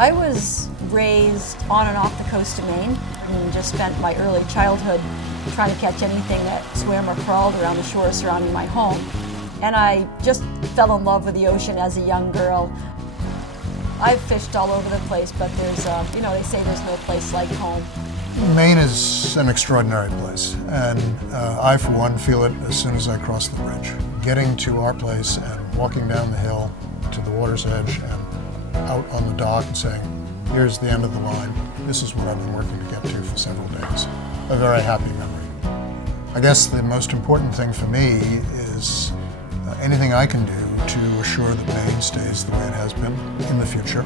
I was raised on and off the coast of Maine and just spent my early childhood trying to catch anything that swam or crawled around the shore surrounding my home. And I just fell in love with the ocean as a young girl. I've fished all over the place, but there's, they say there's no place like home. Maine is an extraordinary place, and I, for one, feel it as soon as I cross the bridge. Getting to our place and walking down the hill to the water's edge and out on the dock and saying, here's the end of the line, this is what I've been working to get to for several days. A very happy memory. I guess the most important thing for me is anything I can do to assure that Maine stays the way it has been in the future.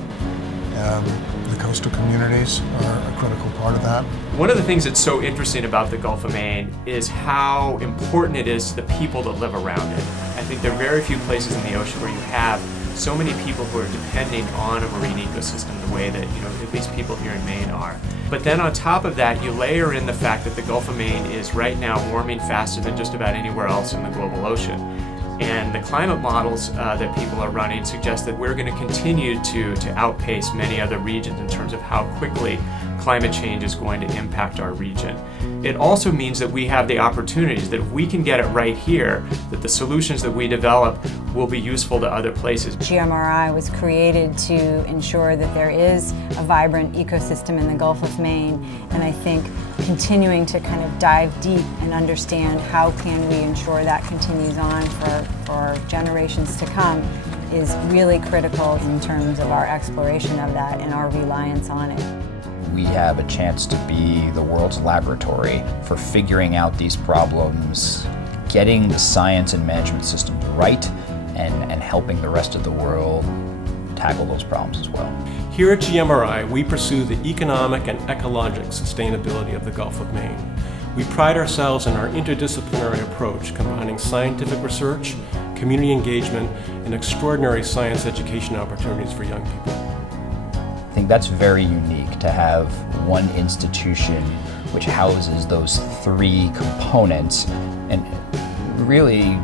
The coastal communities are a critical part of that. One of the things that's so interesting about the Gulf of Maine is how important it is to the people that live around it. I think there are very few places in the ocean where you have so many people who are depending on a marine ecosystem the way that, at least people here in Maine are. But then on top of that, you layer in the fact that the Gulf of Maine is right now warming faster than just about anywhere else in the global ocean. And the climate models that people are running suggest that we're going to continue to outpace many other regions in terms of how quickly climate change is going to impact our region. It also means that we have the opportunities that if we can get it right here, that the solutions that we develop will be useful to other places. GMRI was created to ensure that there is a vibrant ecosystem in the Gulf of Maine, and I think continuing to kind of dive deep and understand how can we ensure that continues on for generations to come is really critical in terms of our exploration of that and our reliance on it. We have a chance to be the world's laboratory for figuring out these problems, getting the science and management systems right, and helping the rest of the world tackle those problems as well. Here at GMRI, we pursue the economic and ecological sustainability of the Gulf of Maine. We pride ourselves in our interdisciplinary approach, combining scientific research, community engagement, and extraordinary science education opportunities for young people. I think that's very unique to have one institution which houses those three components and really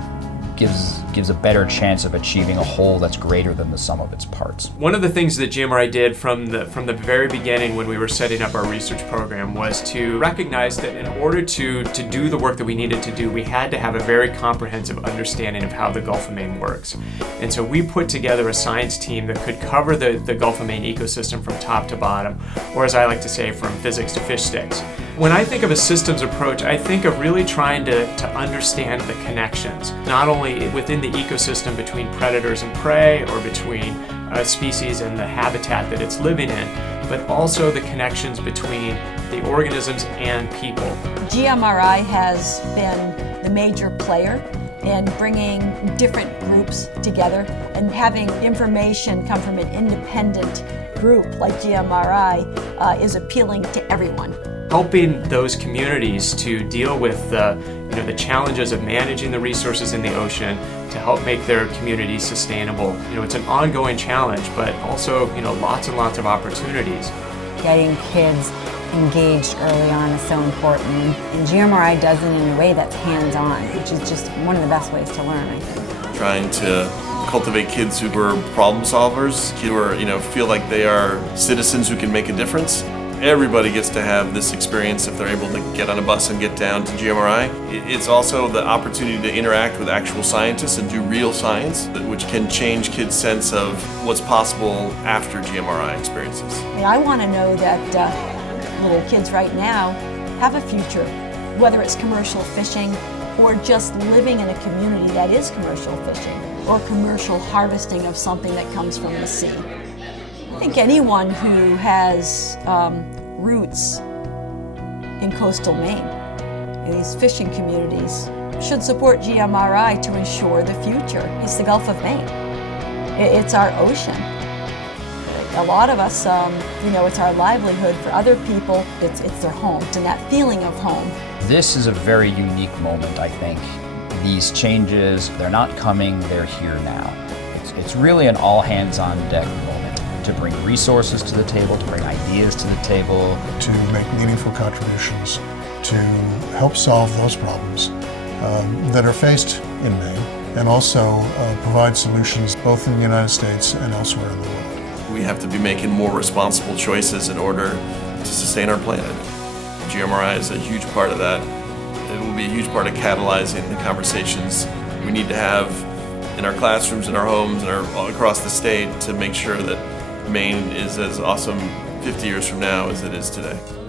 gives a better chance of achieving a whole that's greater than the sum of its parts. One of the things that GMRI did from the very beginning when we were setting up our research program was to recognize that in order to do the work that we needed to do, we had to have a very comprehensive understanding of how the Gulf of Maine works. And so we put together a science team that could cover the Gulf of Maine ecosystem from top to bottom, or as I like to say, from physics to fish sticks. When I think of a systems approach, I think of really trying to understand the connections, not only within the ecosystem between predators and prey or between a species and the habitat that it's living in, but also the connections between the organisms and people. GMRI has been the major player in bringing different groups together and having information come from an independent group like GMRI is appealing to everyone. Helping those communities to deal with the challenges of managing the resources in the ocean to help make their communities sustainable. It's an ongoing challenge, but also, lots and lots of opportunities. Getting kids engaged early on is so important, and GMRI does it in a way that's hands-on, which is just one of the best ways to learn, I think. Trying to cultivate kids who are problem solvers, who are, feel like they are citizens who can make a difference. Everybody gets to have this experience if they're able to get on a bus and get down to GMRI. It's also the opportunity to interact with actual scientists and do real science, which can change kids' sense of what's possible after GMRI experiences. I want to know that little kids right now have a future, whether it's commercial fishing or just living in a community that is commercial fishing or commercial harvesting of something that comes from the sea. I think anyone who has roots in coastal Maine, in these fishing communities, should support GMRI to ensure the future. It's the Gulf of Maine. It's our ocean. A lot of us, it's our livelihood. For other people, it's their home, and that feeling of home. This is a very unique moment, I think. These changes, they're not coming, they're here now. It's really an all-hands-on-deck moment. To bring resources to the table, to bring ideas to the table. To make meaningful contributions, to help solve those problems that are faced in Maine, and also provide solutions both in the United States and elsewhere in the world. We have to be making more responsible choices in order to sustain our planet. GMRI is a huge part of that. It will be a huge part of catalyzing the conversations we need to have in our classrooms, in our homes, and all across the state to make sure that Maine is as awesome 50 years from now as it is today.